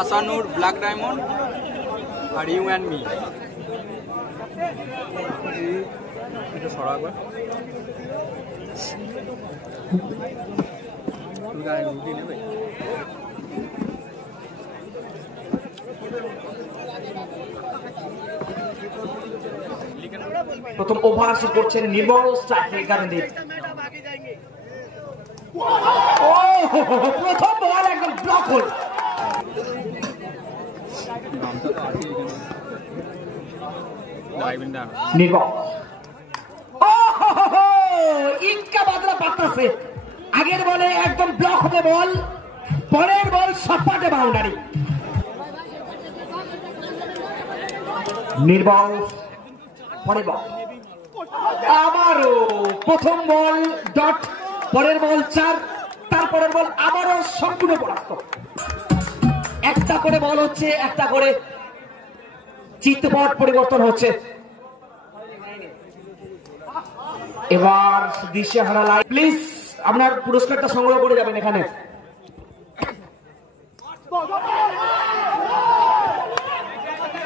Asanur, black diamond are you and me. এটা সরা একবার রুটি নেবে। প্রথম ওভার শুরু করছেন নির্মল স্ট্রাইকের কারণে। প্রথম বল একদম ব্লক হল। নির্মল ইক্কা বাদরা পাঠাচ্ছে। আগের বলে একদম ব্লক হতে বল, পরের বল শটপাটে বাউন্ডারি। নির্মল পরের বল আবারও প্রথম বল ডট, পরের বল 4, তারপরের বল আবারও সম্পূর্ণ পরাস্ত। একটা করে বল হচ্ছে, একটা করে চিত্রপট পরিবর্তন হচ্ছে। এবার দিশেহারা লাইভ প্লিজ আপনার পুরস্কারটা সংগ্রহ করে যাবেন এখানে।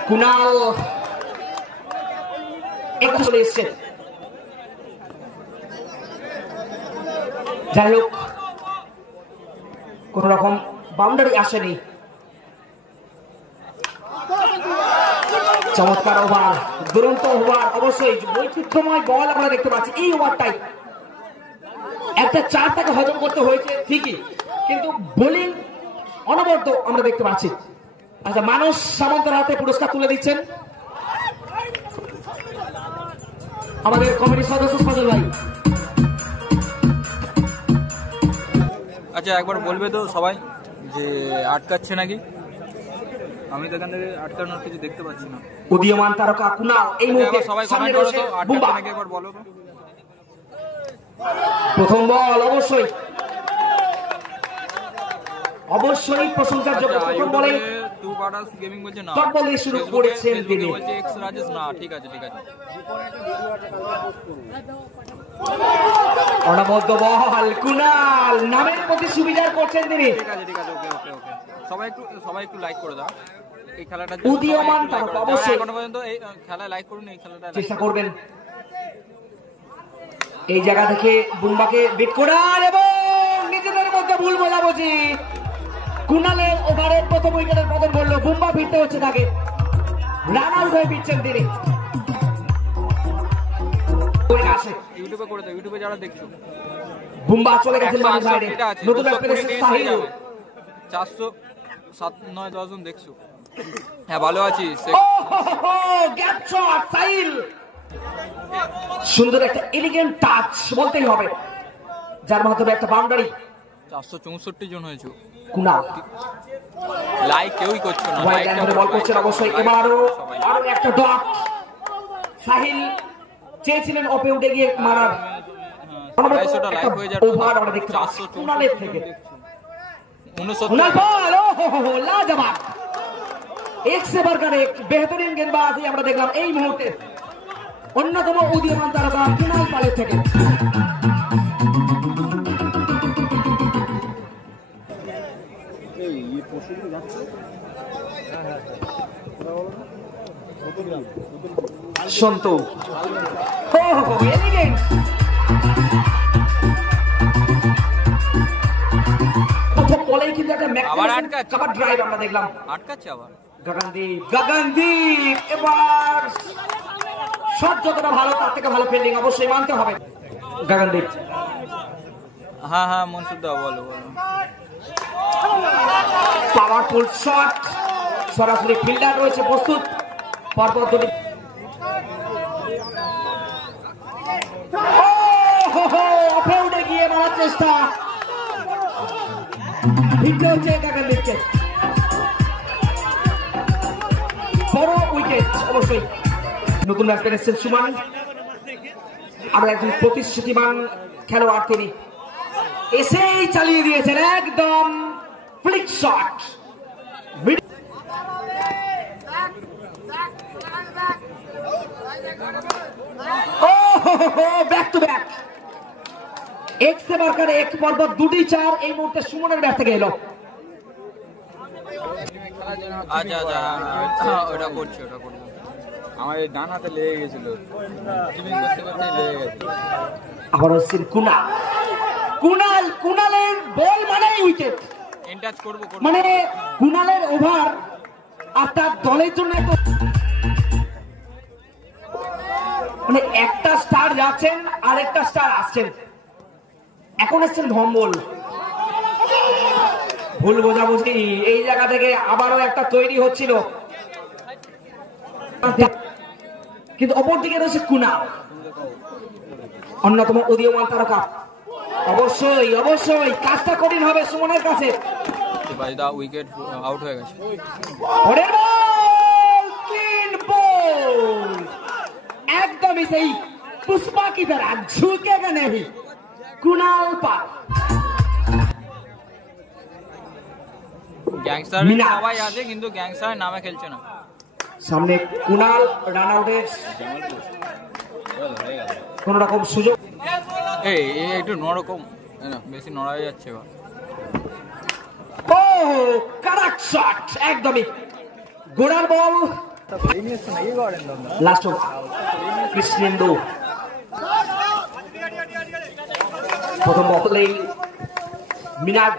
কুনাল একটু চলে এসছে। যাই হোক কোন রকম বাউন্ডারি আসেনি। চমৎকার ওভার, দুরন্ত ওভার, অবশ্যই বৈচিত্র্যময় বল আমরা দেখতে পাচ্ছি এই ওভারটাই। একটা 4 তাকে হজম করতে হয়েছে ঠিকই, কিন্তু বোলিং অনবদ্য আমরা দেখতে পাচ্ছি। আচ্ছা, মানস সামন্তের হাতে পুরস্কার তুলে দিচ্ছেন আমাদের কমিটির সদস্য সজল ভাই। আচ্ছা, একবার বলবে তো সবাই যে আটকাচ্ছে নাকি? আমি তো এখান থেকে আটকানোর কিছু দেখতে পাচ্ছি না। উদীয়মান তারকা কুনাল এই মুহূর্তে সবাই কমেন্ট করো তো আটকাচ্ছে নাকি, একবার বলো তো। প্রথম বল অবশ্যই অবশ্যই প্রশংসার যোগ্য। প্রথম বলে টু বাটাস গেমিং বলছে না, টপ বলে শুরু করেছেন তিনি। বলছে এক্স রাজেশ না, ঠিক আছে ঠিক আছে। অনবদ্য বল কুনাল নামের প্রতি সুবিচার করছেন তিনি। ঠিক আছে ঠিক আছে, ওকে ওকে ওকে। সবাই একটু লাইক করে দাও এই খেলাটা। উদীয়মান তারকা অবশ্যই এখনো পর্যন্ত এই খেলায় লাইক করুন, এই খেলাটা চেষ্টা করবেন। এই জায়গা থেকে বুম্বাকে বিট করার এবং নিজেদের মধ্যে ভুল বোঝাবুঝি। কুনালের ওভারের প্রথম উইকেটের পতন করলো, বুম্বা ফিরতে হচ্ছে তাকে, রান আউট হয়ে ফিরছেন তিনি। ইউটিউবে করে দাও, ইউটিউবে যারা দেখছো। বুম্বা চলে গেছেন বাড়ির বাইরে, নতুন এক্সপেরিয়েন্স সাহিল 407-9-10 জন দেখছো। হ্যাঁ ভালো আছি। গ্যাপ শট সাহিল, সুন্দর একটা এলিগেন্ট টাচ বলতেই হবে, যার মাধ্যমে একটা বাউন্ডারি। 464 জন হয়েছে। কুনাল লাইক কেউই করছে না, ওয়াইড লাইনে বল করছেন অবশ্যই। এবারও আরো একটা ডট, সাহিল চেয়েছিলেন ওপে উঠে গিয়ে মারার। ওভার আমরা দেখতে পাচ্ছি কুনালের থেকে। কুনাল বল লাজবাব, এক সে বারকার এক বেহতরিন গেंदबाजी আমরা দেখলাম এই মুহূর্তে অন্যতম উদীয়মান তারকা কুনাল পালের থেকে। সন্তু এলিগেন্ট প্রথম বলেই কিন্তু একটা ম্যাক্সিমাম কভার ড্রাইভ আমরা দেখলাম। আটকাচ্ছে আবার গগনদীপ এবার শট যতটা ভালো তার থেকে ভালো ফিল্ডিং অবশ্যই মানতে হবে। গগনদীপ হ্যাঁ হ্যাঁ মনসুরদা বলো বলো। পাওয়ারফুল শট, সরাসরি ফিল্ডার রয়েছে প্রস্তুত, পরপর দুটি। অফে উঠে গিয়ে মারার চেষ্টা, ভিড়তে হচ্ছে গগনদীপকে। বড় উইকেট অবশ্যই। নতুন ব্যাটসম্যান এসেছেন সুমান, আমরা একজন প্রতিশ্রুতিমান খেলোয়াড় তিনি, এসেই চালিয়ে দিয়েছেন একদম Flick shot. Back to back, এক সে বারকার এক, পরপর দুটি চার এই মুহূর্তে সুমনের ব্যাট থেকে এলো। আচ্ছা আচ্ছা, ওটা করছি, ওটা করবো। আমার এই ডান হাতে লেগে গেছিল, টিফিন করতে করতে লেগে গেছে। আবার হচ্ছেন কুনালের বল মানে উইকেট, ইনটাচ করবো। মানে কুনালের ওভার আর তার দলের জন্য মানে একটা স্টার যাচ্ছেন আর একটা স্টার আসছেন। এখন এসছেন ধম্বল। ভুল বোঝাবুঝি এই জায়গা থেকে আবারও একটা তৈরি হচ্ছিল, কিন্তু অপরদিকে রয়েছে কুনাল, অন্যতম উদীয়মান তারকা। অবশ্যই অবশ্যই কাজটা কঠিন হবে সুমনের কাছে। উইকেট আউট হয়ে গেছে। একদমই সেই পুষ্পা কি तरह झुकेगा नहीं, कुणाल पाल। গ্যাংস্টার সবাই আছে, কিন্তু গ্যাংস্টার নামে খেলছে না। সামনে কুনাল রান আউটের কোন রকম সুযোগ। এই একটু নরকম, বেশি নড়া হয়ে যাচ্ছে। ও কারেক্ট শট, একদমই গোড়ার বল। লাস্ট কৃষ্ণেন্দু প্রথম বলেই মিনাজ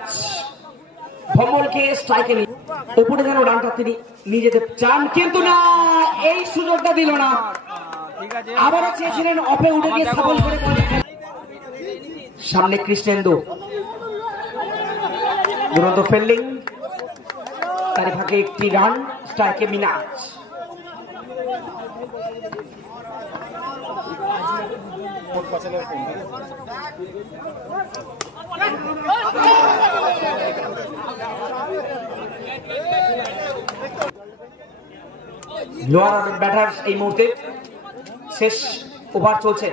ভম্বলকে স্ট্রাইকে নিয়ে উপরে যেন রানটা তিনি নিয়ে যেতে চান, কিন্তু না, এই সুযোগটা দিল না। আবারও চেয়েছিলেন অফে উঠে গিয়ে সফল করে। সামনে কৃষ্ণেন্দু দুরন্ত ফিল্ডিং, তার ফাঁকে একটি রান, স্ট্রাইকে মিনাজ। লোয়ার অর্ডার ব্যাটার এই মুহূর্তে শেষ ওভার চলছে।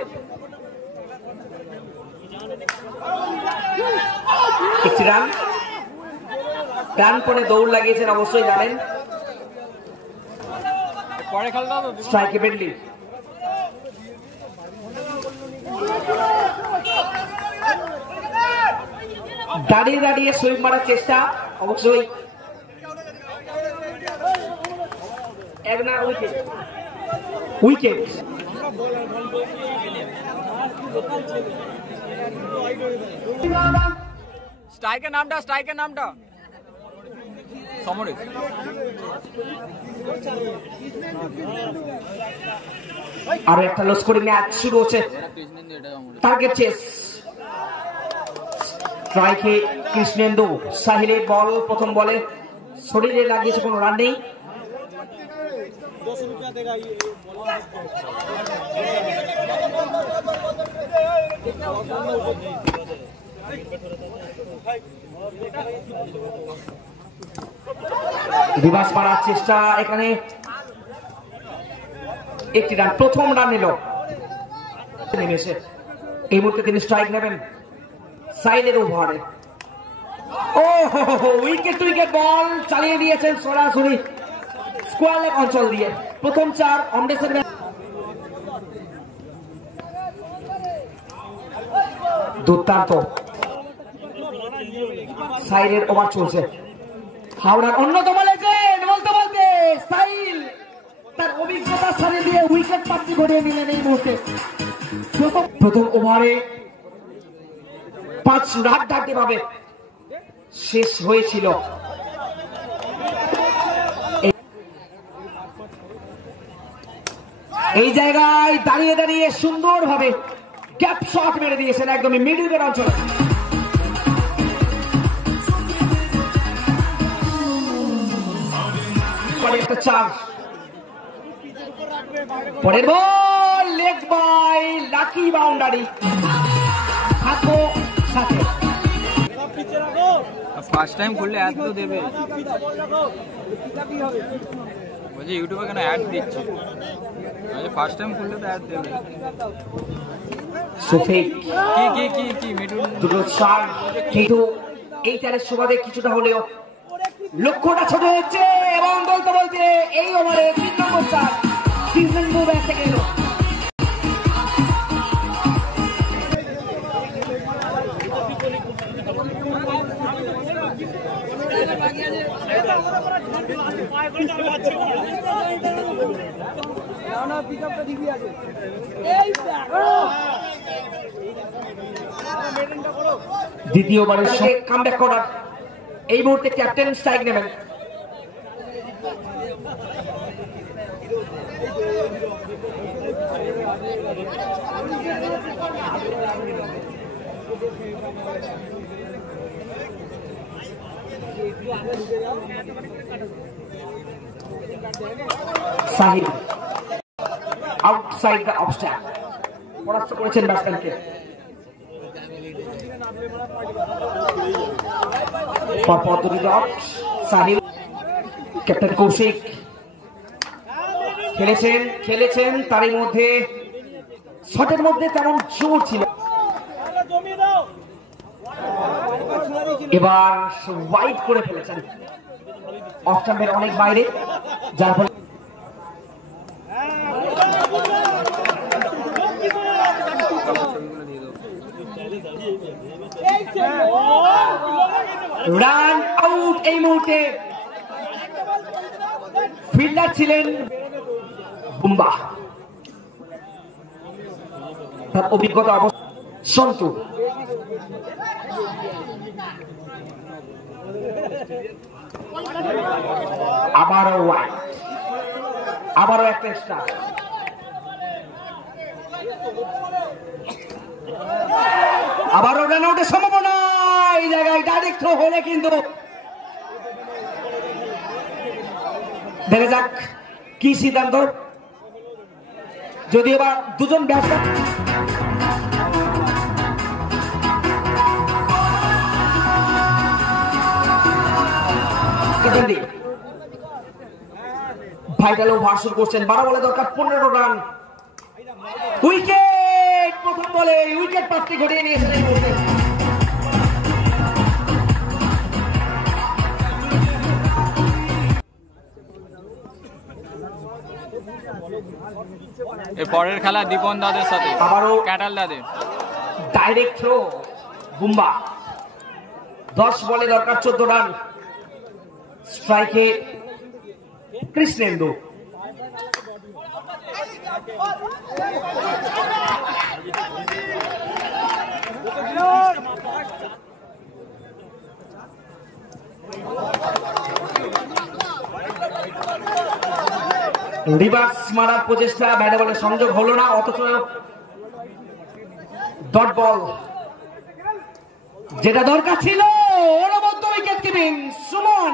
একটি রান, রান করে দৌড় লাগিয়েছেন অবশ্যই জানেন। স্ট্রাইকে বেন্ডলি, দাঁড়িয়ে দাঁড়িয়ে সুইপ মারার চেষ্টা, অবশ্যই এক না উইকেট। উইকেট স্ট্রাইকের নামটা, স্ট্রাইকের নামটা সমরেশ। আরো একটা লস করে ম্যাচ শুরু হচ্ছে। টার্গেট চেস, স্ট্রাইকে কৃষ্ণেন্দু। সাহিলের বল, প্রথম বলে শরীরে লাগিয়েছে, কোনো রান নেই। রিভার্স মারার চেষ্টা, এখানে একটি রান, প্রথম রান এলো নেমেছে। এই মুহূর্তে তিনি স্ট্রাইক নেবেন সাইলের ওভারে। ও উইকেট টু উইকেট বল চালিয়ে দিয়েছেন সরাসরি স্কোয়ার লেগ অঞ্চল দিয়ে। প্রথম চার অমরেশের দুর্দান্ত। সাইলের ওভার চলছে। হাওড়ার অন্যতম লেজেন্ড বলতে বলতে সাইল তার অভিজ্ঞতার সাথে দিয়ে উইকেট প্রাপ্তি ঘটিয়ে নিলেন এই মুহূর্তে। প্রথম ওভারে 5 রান ডাকতে পাবে শেষ হয়েছিল। এই জায়গায় দাঁড়িয়ে দাঁড়িয়ে সুন্দরভাবে গ্যাপ শট মেরে দিয়েছেন একদমই মিডল অঞ্চলে। একটা চার, পরের বল লেগ বাই, লাকি বাউন্ডারি। সাথে ফার্স্ট টাইম খুললে অ্যাড তো দেবে, বলছি ইউটিউবে কেন অ্যাড দিচ্ছে? ফার্স্ট টাইম খুললে তো অ্যাড দেবে। কি মিডল দুটো চার, কিন্তু এই চারের সুবাদে কিছুটা হলেও লক্ষ্যটা ছোট হচ্ছে এবং বলতে বলতে এই ওভারে 3 নম্বর চার কৃষ্ণেন্দু ব্যাট থেকে এলো। দ্বিতীয়বারের সঙ্গে কামব্যাক করার এই মুহূর্তে ক্যাপ্টেন স্ট্রাইক নেবেন। Sahil outside the of stamp পরাস্ত করেছেন ব্যাটসম্যানকে। পরপর দুটি ডট সাহিল, ক্যাপ্টেন কৌশিক খেলেছেন তারই মধ্যে শটের মধ্যে তেমন জোর ছিল। এবার ওয়াইড করে ফেলেছেন অফ স্টাম্পের অনেক বাইরে, যার ফলে রান আউট। এই মুহূর্তে ফিল্ডার ছিলেন বুম্বা, তার অভিজ্ঞতা সন্তু। আবারও ওয়াইড, আবারও একটা স্টার। আবারও রান আউটের সম্ভাবনা। এই জায়গায় ডাইরেক্ট থ্রো হলে কিন্তু দেখা যাক কি সিদ্ধান্ত। যদি এবার দুজন ব্যাটসম্যান ভাইটাল ওভার শুরু করছেন, 12 বলে দরকার 15 রান। উইকেট, প্রথম বলে উইকেট প্রাপ্তি ঘটিয়ে নিয়েছেন এই মুহূর্তে। পরের খেলা দীপন দাদের সাথে আবারও ক্যাটাল দাদের ডাইরেক্ট থ্রো বুম্বা। 10 বলে দরকার 14 রান। স্ট্রাইকে কৃষ্ণেন্দু। রিভার্স মারার প্রচেষ্টা, ব্যাটে বলে সংযোগ হলো না, অথচ ডট বল যেটা দরকার ছিল। অনবদ্য উইকেট কিপিং সুমন।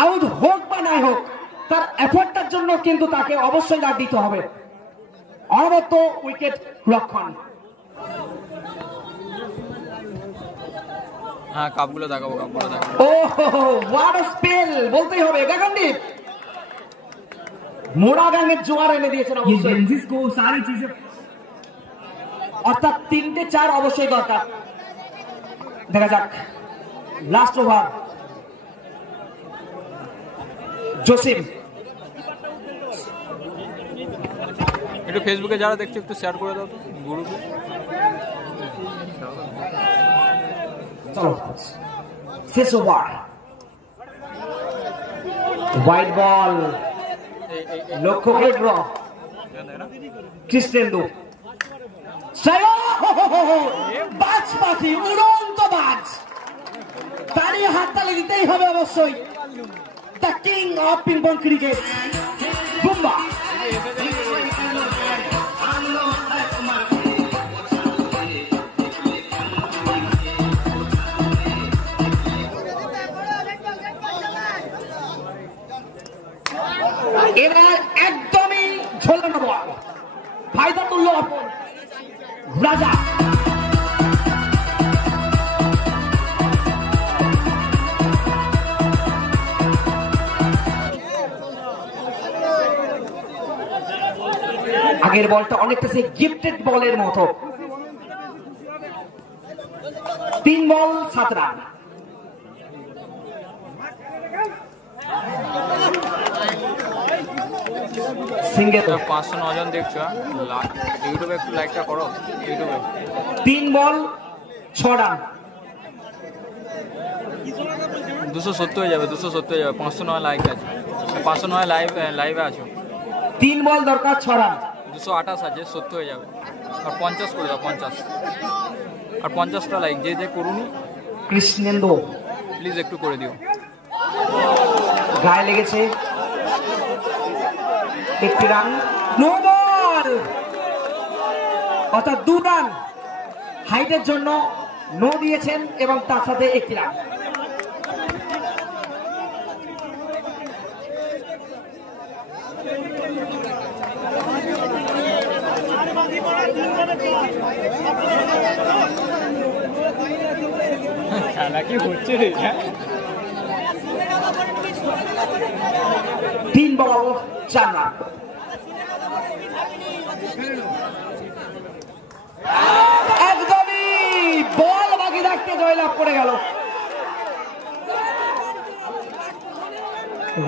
আউট হোক বা নাই হোক, তার এফোর্টটার জন্য কিন্তু তাকে অবশ্যই লাভ দিতে হবে। অনবদ্য উইকেট রক্ষণ। হ্যাঁ, কাপগুলো দেখাবো। ও হোয়াট আ স্পেল বলতেই হবে। গাগনদীপ মোড়া গাঙের জোয়ার এনে দিয়েছেন অবশ্যই। অর্থাৎ 3-4 অবশ্যই দরকার। দেখা যাক লাস্ট ওভার। জসিম একটু ফেসবুকে যারা দেখছো একটু শেয়ার করে দাও গ্রুপে। চলো শেষ ওভার। হোয়াইট বল, লক্ষ্যকে ড্র। কৃষ্ণেন্দু বাজ পাখি, উড়ন্ত বাজ। তারই হাততালি দিতেই হবে অবশ্যই। The king of ping pong cricket Bumba. এবার একদমই ঝোলানো বল, ফায়দা তুলল অপর রাজা। আগের বলটা অনেকটা সেই গিফটেড বলের মতো। 3 বল 7 রান। সিঙ্গেল। 509 জন দেখছো ইউটিউবে, একটু লাইকটা করো ইউটিউবে। 3 বল 6 রান। 270 হয়ে যাবে, 270 হয়ে যাবে। 500 নয় লাইক আছে, 500 নয় লাইভে আছো। 3 বল দরকার 6 রান। 228 আছে, 70 হয়ে যাবে। আর 50 করে দাও, 50 আর 50টা লাইক যে যে করুনি কৃষ্ণেন্দু প্লিজ একটু করে দিও। গায়ে লেগেছে, একটি রান। নো বল, অর্থাৎ 2 রান হাইটের জন্য নো দিয়েছেন এবং তার সাথে একটি রান। খেলা কি হচ্ছে রে? 3 বল 4 রান। একদমই বল বাকি রাখতে জয়লাভ করে গেল।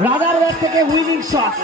রাজার ব্যাট থেকে উইনিং শট।